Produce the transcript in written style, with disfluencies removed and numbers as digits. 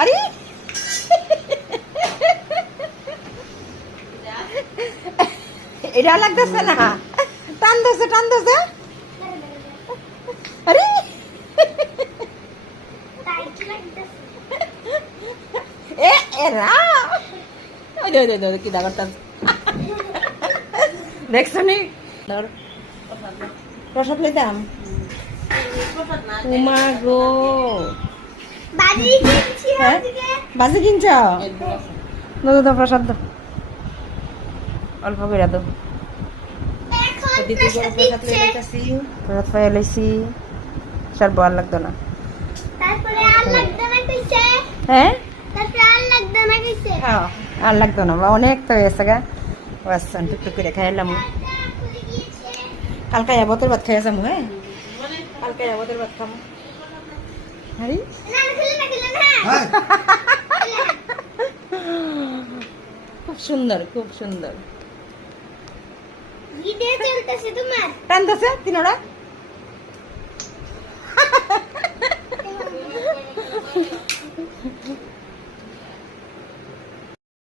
আরে এটা লাগতেছে না, টান ধরছে টান ধরছে। আরে এ এরা ওই দে কি দা করতাম দেখছো নি ধর প্রসাদ লইতাম। উমা গো বাজি কিনছ দাদা প্রসাদ দাও, অল্প করে দাও। প্রসাদ পাই লাইছি, সার বল লাগতো না। হ্যাঁ আর লাগতো না, অনেক তো হয়েছে গা। আচ্ছা টুকটুক করে খাইলাম। কালকে আবতের ভাত খাই যাবো। হ্যাঁ কালকে আবতের ভাত খাবো। আরে খুব সুন্দর খুব সুন্দর টানতেছে তিনোরা।